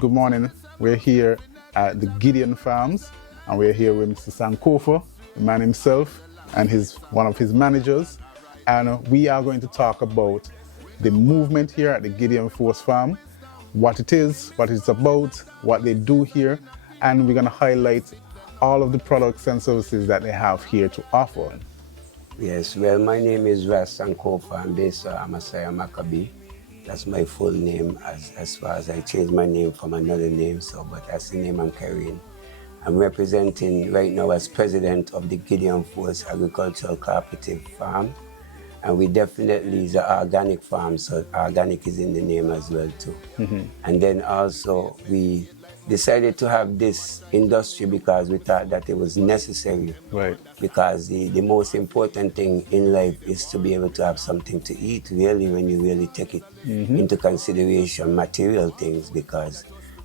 good morning. We're here at the Gideon Farms, and we're here with Mr. Sankofa, the man himself, and one of his managers. And we are going to talk about the movement here at the Gideon Force Farm, what it is, what it's about, what they do here, and we're going to highlight all of the products and services that they have here to offer. Yes, well, my name is Ras Sankofa. I'm based in Amasai Maccabee. That's my full name as far as I changed my name from another name, but that's the name I'm carrying. I'm representing right now as president of the Gideon Force Agricultural Cooperative Farm. And we definitely is an organic farm, so organic is in the name as well too. And then also we decided to have this industry because we thought that it was necessary. Right. Because the most important thing in life is to be able to have something to eat, really, when you really take it into consideration, material things,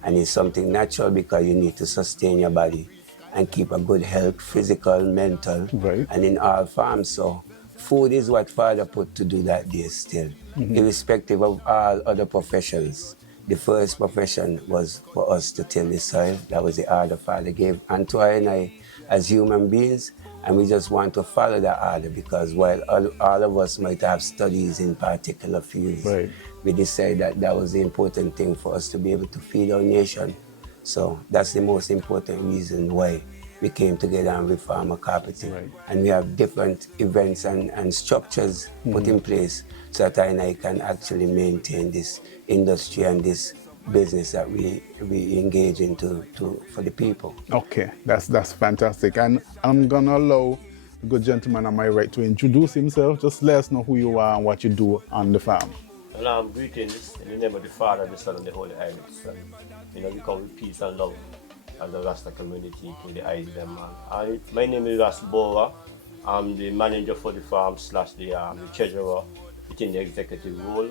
and it's something natural because you need to sustain your body and keep a good health, physical, mental, and in all farms. So food is what Father put to do that day still, irrespective of all other professions. The first profession was for us to till the soil. That was the order Father gave unto I and I as human beings, and we just want to follow that order because while all of us might have studies in particular fields, we decided that that was the important thing for us to be able to feed our nation. So that's the most important reason why we came together and we form a cooperative. And we have different events and structures put in place so that I and I can actually maintain this industry and this business that we engage into for the people. Okay, that's fantastic. And I'm gonna allow the good gentleman on my right to introduce himself. Just let us know who you are and what you do on the farm. And I'm greetings in the name of the Father, the Son, and the Holy Spirit. We come with peace and love and the Rasta community to the eyes of them, man. My name is Ras Boa. I'm the manager for the farm / the treasurer within the executive role.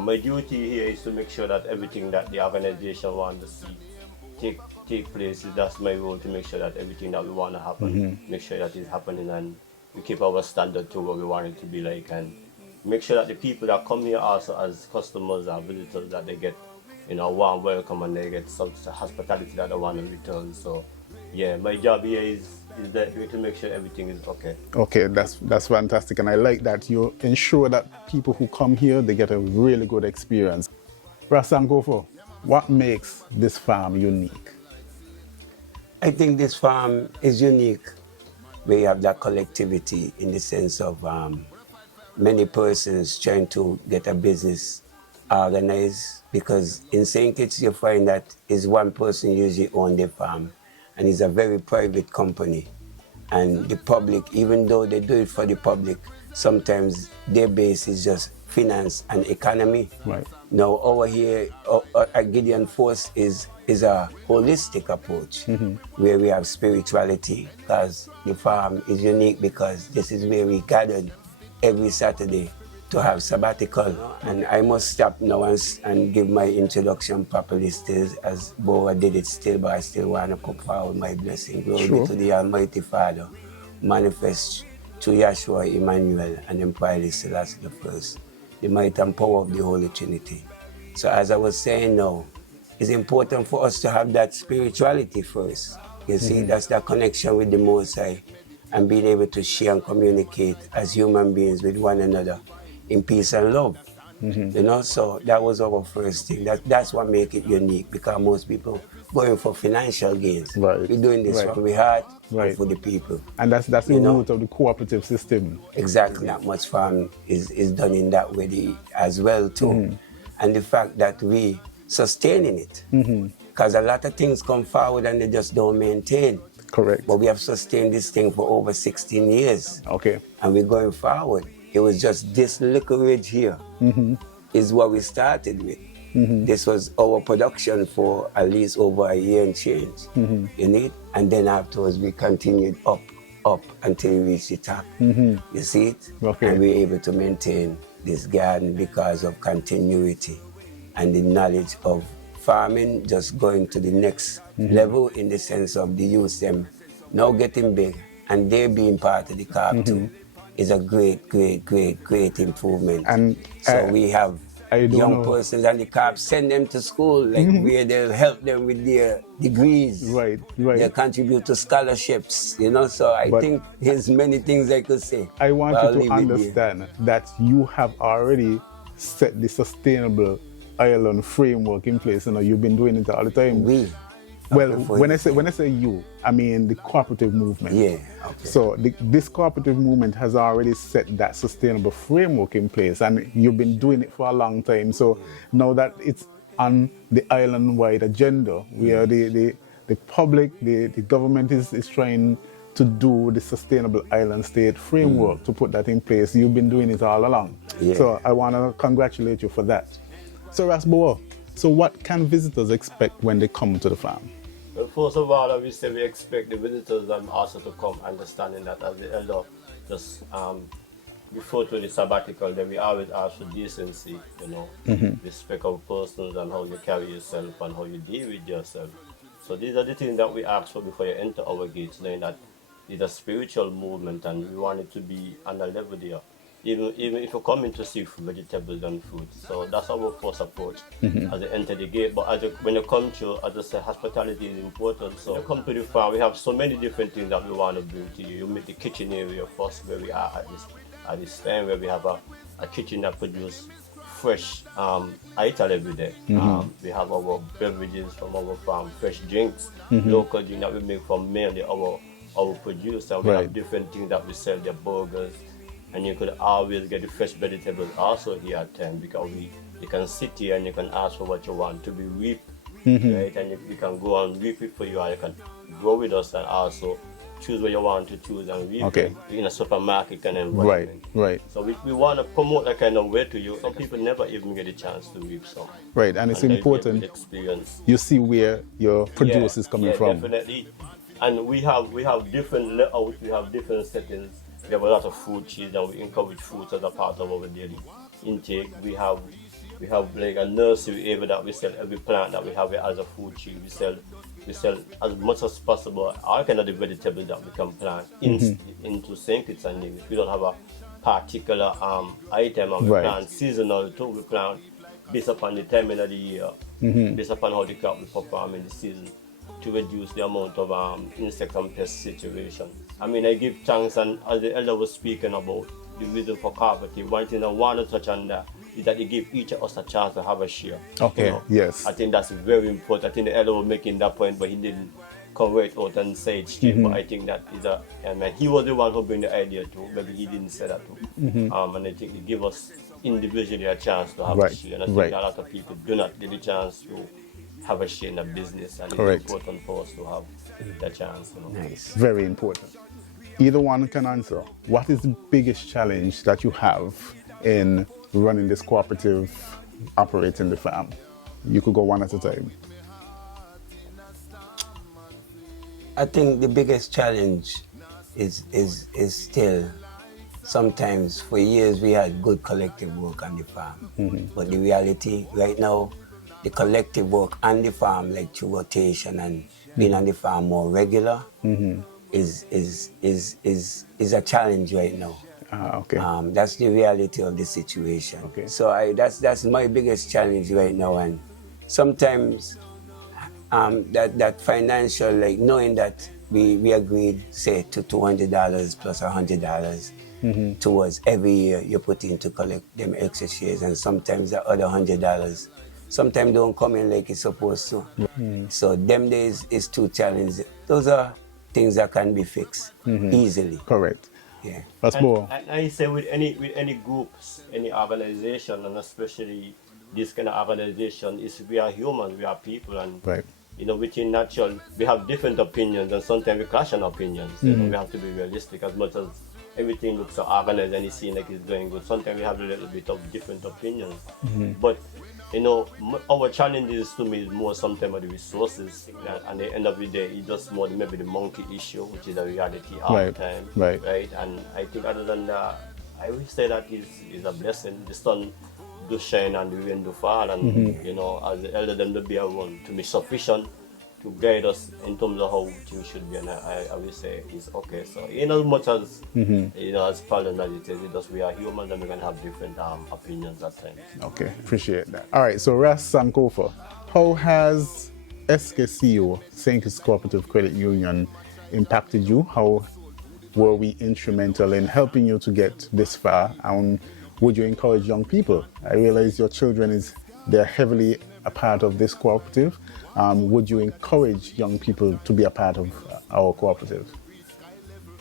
My duty here is to make sure that everything that the organization wants to see take place. That's my role, to make sure that everything that we want to happen, make sure that it's happening, and we keep our standard to what we want it to be like, and make sure that the people that come here also as customers or visitors, that they get a warm welcome and they get some hospitality that they want to return. So yeah, my job here is to make sure everything is okay. Okay, that's fantastic, and I like that you ensure that people who come here, they get a really good experience. Ras Sankofa, what makes this farm unique? I think this farm is unique where you have that collectivity in the sense of many persons trying to get a business organized, because in St. Kitts you find that is one person usually owns the farm, and it's a very private company. And the public, even though they do it for the public, sometimes their base is just finance and economy. Now over here at Gideon Force is a holistic approach where we have spirituality, because the farm is unique because this is where we gathered every Saturday to have sabbatical. And I must stop now and give my introduction properly still, as Boa did it still, but I still want to put forward my blessing. Glory be to the Almighty Father, manifest through Yahshua, Emmanuel, and Empire Selassie I, the might and power of the Holy Trinity. So as I was saying now, it's important for us to have that spirituality first. You see, that's that connection with the Most High, and being able to share and communicate as human beings with one another in peace and love. So that was our first thing. That's what makes it unique, because most people going for financial gains. We're doing this from the heart and for the people. And that's the root of the cooperative system. Exactly. Not much farm is done in that way as well too. And the fact that we sustaining it, because a lot of things come forward and they just don't maintain. Correct. But we have sustained this thing for over 16 years. Okay. And we're going forward. It was just this little ridge here is what we started with. This was our production for at least over a year and change. You need? And then afterwards we continued up until we reached the top. You see it? Okay. And we were able to maintain this garden because of continuity and the knowledge of farming just going to the next level, in the sense of the youth them now getting big and they being part of the COP too. Is a great improvement. And so we have I don't young know. persons and the cops, send them to school, like where they'll help them with their degrees. Right. They contribute to scholarships, you know. So I But think there's many things I could say. I want but you I'll to leave it there. understand that you have already set the sustainable island framework in place. You know, you've been doing it all the time. Well, when I say you, I mean the cooperative movement. Yeah. Okay. So this cooperative movement has already set that sustainable framework in place, and you've been doing it for a long time. So now that it's on the island-wide agenda, where the public, the government is trying to do the sustainable island state framework to put that in place. You've been doing it all along. Yeah. So I want to congratulate you for that. So Rasboa, so what can visitors expect when they come to the farm? Well, first of all, obviously, we expect the visitors also to come understanding that as the elder just before to the sabbatical, then we always ask for decency, you know, respect of persons and how you carry yourself and how you deal with yourself. So these are the things that we ask for before you enter our gates, knowing that it's a spiritual movement and we want it to be on a level there. Even if you come in to see vegetables and fruit. So that's our first approach as you enter the gate. But when you come to, as I say, hospitality is important. So when you come to the farm, we have so many different things that we want to bring to you. You meet the kitchen area first, where we are at this time, where we have a kitchen that produces fresh item every day. We have our beverages from our farm, fresh drinks, local drink that we make from mainly our produce. And we have different things that we sell, the burgers. And you could always get the fresh vegetables also here at time, because you can sit here and you can ask for what you want to be reaped, right? And you can go and reap it for you, or you can go with us and also choose what you want to choose and reap it in a supermarket kind of environment. Right. So we want to promote that kind of way to you. Some people never even get a chance to reap some. Right, and it's important experience. You see where your produce is coming from. Definitely. And we have different layouts, we have different settings. We have a lot of fruit trees, and we encourage fruits as a part of our daily intake. We have like a nursery area that we sell every plant that we have as a food tree. We sell as much as possible all kind of the vegetables that we can plant into St. Kitts and Nevis. We don't have a particular item, and we plant seasonal too. We plant based upon the time of the year, based upon how the crop will perform in the season, to reduce the amount of insect and pest situation. I mean, I give thanks, and as the elder was speaking about the reason for cooperative, one thing I want to touch on that is that they give each of us a chance to have a share. Okay, you know? yes. I think that's very important. I think the elder was making that point, but he didn't come right out and say it straight. But I think that is he was the one who bring the idea too. Maybe he didn't say that too. And I think it give us individually a chance to have a share. And I think a lot of people do not get a chance to have a share in a business, and it's important for us to have that chance. You know? Nice. Very important. Either one can answer. What is the biggest challenge that you have in running this cooperative, operating the farm? You could go one at a time. I think the biggest challenge is still, sometimes for years we had good collective work on the farm, but the reality right now, the collective work on the farm, like through rotation and being on the farm more regular, is a challenge right now. Okay. That's the reality of the situation. Okay. So that's my biggest challenge right now, and sometimes that financial, like knowing that we agreed, say, to $200 plus $100 towards every year you put in to collect them extra shares, and sometimes the other $100 sometimes don't come in like it's supposed to. So them days is too challenging. Those are things that can be fixed easily. Correct. Yeah. That's more. And I say with any groups, any organization, and especially this kind of organization, is we are humans, we are people, and you know, within natural, we have different opinions, and sometimes we clash on opinions. You know, we have to be realistic. As much as everything looks so organized and it seems like it's going good, sometimes we have a little bit of different opinions. But you know, our challenges to me is more sometimes the resources, and at the end of the day, it's just more maybe the monkey issue, which is a reality all the time, right? And I think other than that, I would say that is a blessing. The sun do shine and the rain do fall, and you know, as the elder them to be around to be sufficient to guide us in terms of how things should be, and I will say it's okay. So in as much as as Paul it just we are human and we can have different opinions at times. Okay, appreciate that. All right, so Ras Sankofa, how has SKCU, St. Kitts Cooperative Credit Union, impacted you? How were we instrumental in helping you to get this far? And would you encourage young people? I realize your children they're heavily a part of this cooperative. Would you encourage young people to be a part of our cooperative?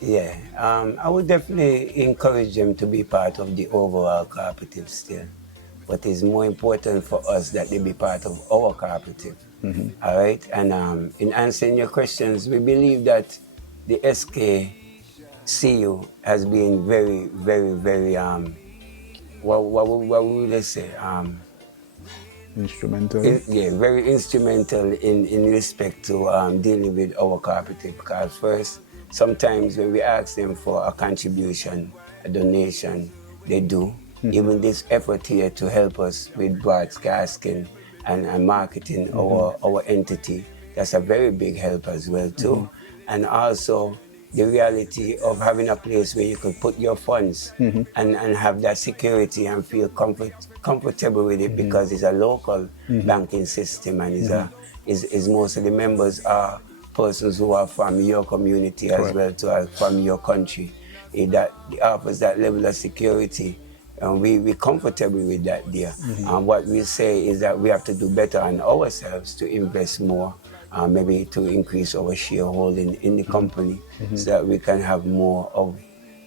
Yeah, I would definitely encourage them to be part of the overall cooperative still. But it's more important for us that they be part of our cooperative. All right? And in answering your questions, we believe that the SKCU has been very, very, very, what would they say? Instrumental? Very instrumental in respect to dealing with our cooperative. Because first, sometimes when we ask them for a contribution, a donation, they do. Even this effort here to help us with broadcasting and marketing our entity, that's a very big help as well too. And also the reality of having a place where you could put your funds and have that security and feel comfortable with it because it's a local banking system and is most of the members are persons who are from your community as well too, as from your country. It offers that level of security. And we're comfortable with that there. And what we say is that we have to do better on ourselves to invest more, maybe to increase our shareholding in the company so that we can have more of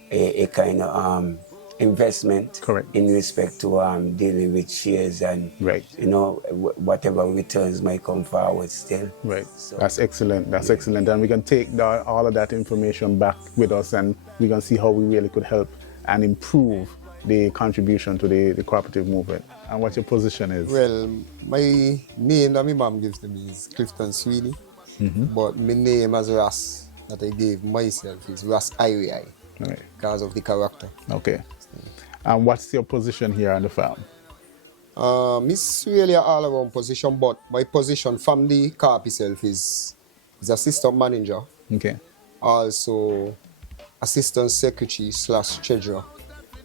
a kind of investment in respect to dealing with shares and whatever returns might come forward still. Right. So, that's excellent. That's excellent. And we can take all of that information back with us and we can see how we really could help and improve the contribution to the cooperative movement. And what your position is? Well, my name that my mom gives to me is Clifton Sweeney, but my name as Ras that I gave myself is Ras Irie because of the character. Okay. And what's your position here on the farm? It's really an all-around position, but my position from the co-op itself is assistant manager. Okay. Also assistant secretary / treasurer.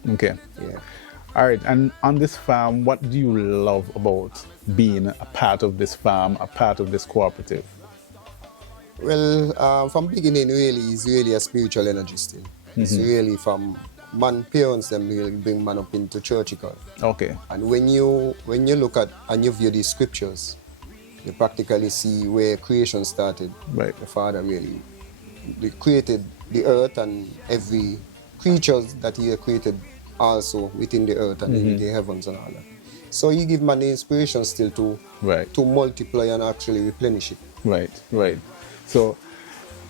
Okay. Yeah. All right. And on this farm, what do you love about being a part of this farm, a part of this cooperative? Well, from beginning, really, it's really a spiritual energy still. It's really from parents them really bring man up into church. Okay. And when you look at and you view the scriptures, you practically see where creation started. Right. The Father really created the earth and every creatures that he created also within the earth and in the heavens and all that. So he give man the inspiration still to multiply and actually replenish it. Right. So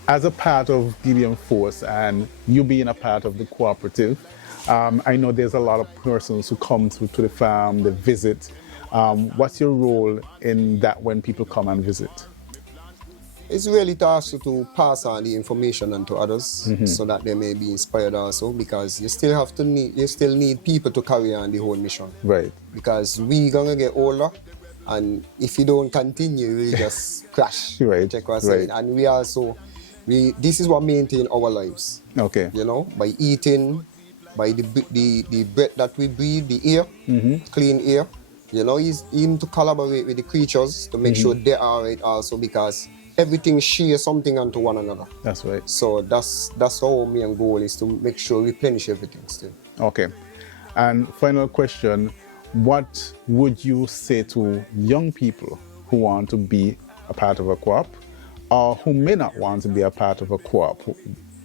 as a part of Gideon Force and you being a part of the cooperative, I know there's a lot of persons who come to the farm, they visit. What's your role in that when people come and visit? It's really to ask you to pass on the information on to others so that they may be inspired also, because you still need people to carry on the whole mission. Right. Because we're gonna get older, and if you don't continue, we just crash. Right. Check what I'm saying. And this is what maintain our lives. Okay. You know, by eating, by the breath that we breathe, the air, clean air. You know, is even to collaborate with the creatures to make sure they are right also, because everything shares something onto one another. That's right. So that's our main goal, is to make sure we replenish everything still. Okay. And final question, what would you say to young people who want to be a part of a co-op or who may not want to be a part of a co-op?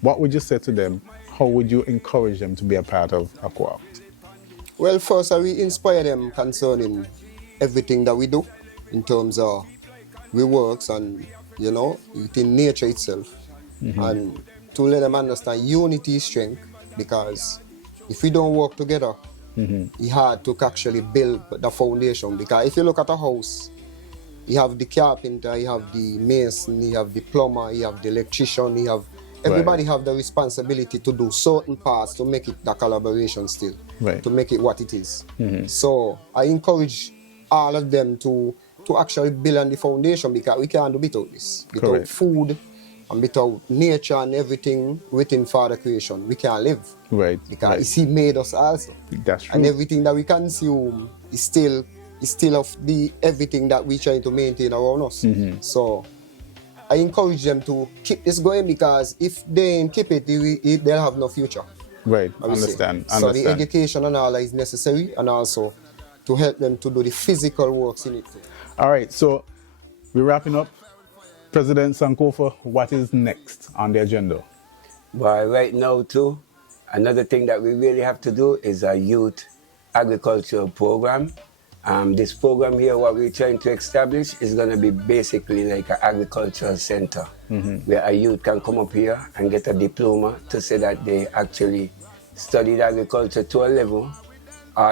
What would you say to them? How would you encourage them to be a part of a co-op? Well, first, I will inspire them concerning everything that we do in terms of we works and, you know, within nature itself. And to let them understand unity is strength, because if we don't work together, it's hard to actually build the foundation. Because if you look at a house, you have the carpenter, you have the mason, you have the plumber, you have the electrician, you have everybody have the responsibility to do certain parts to make it the collaboration still, to make it what it is. So I encourage all of them to to actually build on the foundation, because we can't do without this. Without Correct. food and without nature and everything within Father creation, we can't live. Right. Because He made us also. That's true. And everything that we consume is still of the everything that we're trying to maintain around us. So I encourage them to keep this going, because if they ain't keep it, they'll have no future. Right. I would say. Understand. So the education and all is necessary, and also to help them to do the physical works in it. All right. So we're wrapping up. President Sankofa, what is next on the agenda? Well, right now too, another thing that we really have to do is a youth agricultural program. This program here, what we're trying to establish, is going to be basically like an agricultural center, where a youth can come up here and get a diploma to say that they actually studied agriculture to a level.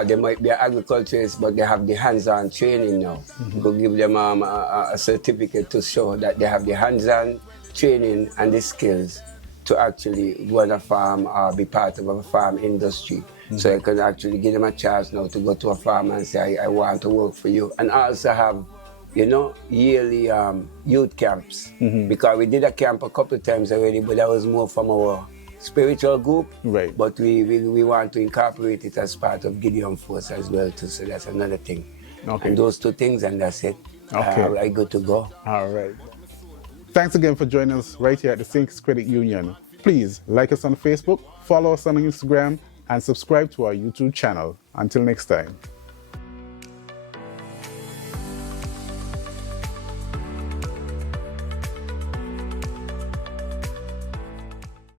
They might be agriculturists, but they have the hands-on training now. We could give them a certificate to show that they have the hands-on training and the skills to actually run a farm or be part of a farm industry. So I can actually give them a chance now to go to a farm and say, I want to work for you. And also have, yearly youth camps. Because we did a camp a couple of times already, but that was more from our spiritual group. Right. But we want to incorporate it as part of Gideon Force as well too. So that's another thing. Okay. And those two things, and that's it. Okay. I good to go. All right. Thanks again for joining us right here at the Sinks Credit Union. Please like us on Facebook, follow us on Instagram, and subscribe to our YouTube channel. Until next time.